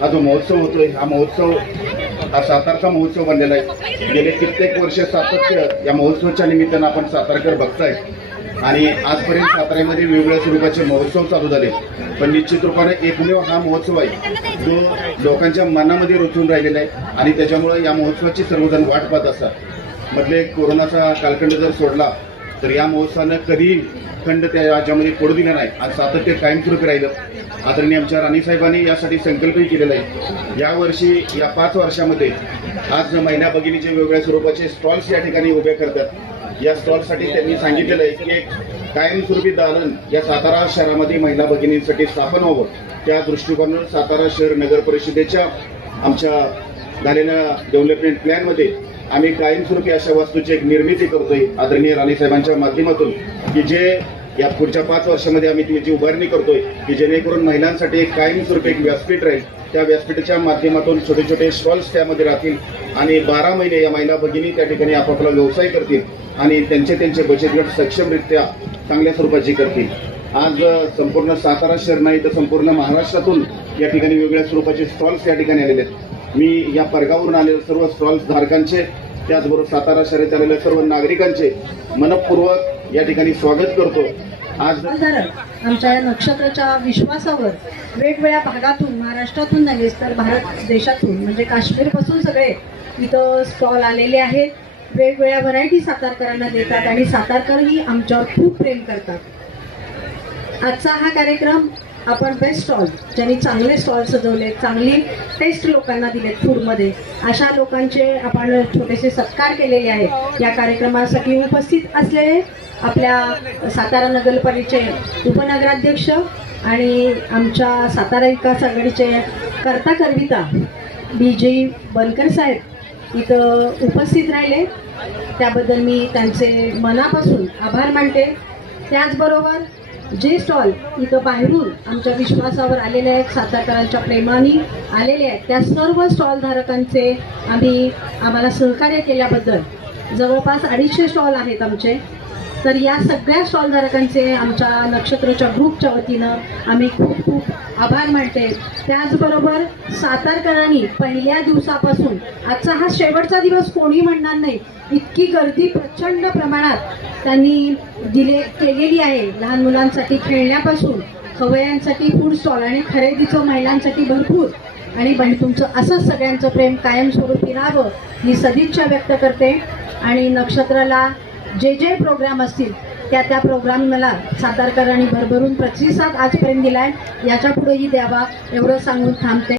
हा जो महोत्सव होतोय हा महोत्सव हा सातारचा महोत्सव बनलेला आहे। गेले कित्येक वर्ष सातत्य या महोत्सवाच्या निमित्तानं आपण सातारकर बघताय आणि आजपर्यंत साताऱ्यामध्ये वेगवेगळ्या स्वरूपाचे महोत्सव चालू झाले, पण निश्चित रूपाने एकमेव हा महोत्सव आहे जो लोकांच्या मनामध्ये रुजून राहिलेला आहे आणि त्याच्यामुळे या महोत्सवाची सर्वजण वाट पाहत असतात। मधले कोरोनाचा कालखंड जर सोडला तर या महोत्सवानं कधी खंड त्या राज्यामध्ये पडू दिला नाही आणि सातत्य कायमस्वरूपी राहिलं। आदरणीय आमच्या राणीसाहेबांनी यासाठी संकल्पही केलेला आहे। यावर्षी या 5 वर्षामध्ये आज महिला भगिनीचे वेगवेगळ्या स्वरूपाचे स्टॉल्स या ठिकाणी उभे करतात। या स्टॉलसाठी त्यांनी सांगितलेलं आहे की एक कायमस्वरूपी दालन या सातारा शहरामध्ये महिला भगिनींसाठी स्थापन व्हावं। त्या दृष्टिकोनातून सातारा शहर नगर परिषदेच्या आमच्या झालेल्या डेव्हलपमेंट प्लॅनमध्ये आम्ही कायमस्वरूपी अशा वस्तूची एक निर्मिती करतोय आदरणीय राणीसाहेबांच्या माध्यमातून, की जे या पुढच्या 5 वर्षामध्ये आम्ही त्याची उभारणी करतोय की जेणेकरून महिलांसाठी एक कायमस्वरूपी एक व्यासपीठ राहील। त्या व्यासपीठाच्या माध्यमातून छोटे छोटे स्टॉल्स त्यामध्ये राहतील आणि 12 महिने या महिला भगिनी त्या ठिकाणी आपापला व्यवसाय करतील आणि त्यांचे बचत गट सक्षमरित्या चांगल्या स्वरूपाची करतील। आज संपूर्ण सातारा शहर नाही तर संपूर्ण महाराष्ट्रातून या ठिकाणी वेगवेगळ्या स्वरूपाचे स्टॉल्स या ठिकाणी आलेले आहेत। मी या परगावरून आलेल्या सर्व स्टॉल्स धारकांचे त्याचबरोबर सातारा शहरात आलेल्या सर्व नागरिकांचे मनपूर्वक या ठिकाणी स्वागत करतो। आज आमच्या नक्षत्राच्या विश्वासावर वेगवेगळ्या भागातून महाराष्ट्रातून नव्हेच तर भारत देशातून म्हणजे काश्मीरपासून सगळे इथं स्टॉल आलेले आहेत। वेगवेगळ्या व्हरायटी सातारकरांना देतात आणि सातारकरही आमच्यावर खूप प्रेम करतात। आजचा हा कार्यक्रम आपण बेस्ट स्टॉल ज्यांनी चांगले स्टॉल सजवले, चांगली टेस्ट लोकांना दिलेत फूडमध्ये, अशा लोकांचे आपण छोटेसे सत्कार केलेले आहेत। या कार्यक्रमासाठी उपस्थित असलेले आपल्या सातारा नगरपालिकेचे उपनगराध्यक्ष आणि आमच्या सातारा विकास आघाडीचे कर्ता करविता BJ बनकर साहेब इथं उपस्थित राहिले, त्याबद्दल मी त्यांचे मनापासून आभार मानते। त्याचबरोबर जे स्टॉल इथं बाहेरून आमच्या विश्वासावर आलेले आहेत, सातारकरांच्या प्रेमाने आलेले आहेत, त्या सर्व स्टॉल धारकांचे आम्हाला सहकार्य केल्याबद्दल जवळपास 250 स्टॉल आहेत आमचे। तर या सगळ्या स्टॉल धारकांचे आमच्या नक्षत्राच्या ग्रुपच्या वतीनं आम्ही खूप खूप आभार मानते। त्याचबरोबर सातारकरांनी पहिल्या दिवसापासून आजचा हा शेवटचा दिवस कोणी म्हणणार नाही, इतकी गर्दी प्रचंड प्रमाणात त्यांनी केलेली आहे। लहान मुलांसाठी खेळण्यापासून खवय्यांसाठी फूड स्टॉल आणि खरेदीचं महिलांसाठी भरपूर आणि तुमचं असंच सगळ्यांचं प्रेम कायमस्वरूपी राहावं ही सदिच्छा व्यक्त करते। आणि नक्षत्राला जे प्रोग्राम असतील त्या प्रोग्राम मला सातारकरांनी भरभरून प्रतिसाद आजपर्यंत दिला आहे, याच्या पुढेही द्यावा एवढं सांगून थांबते।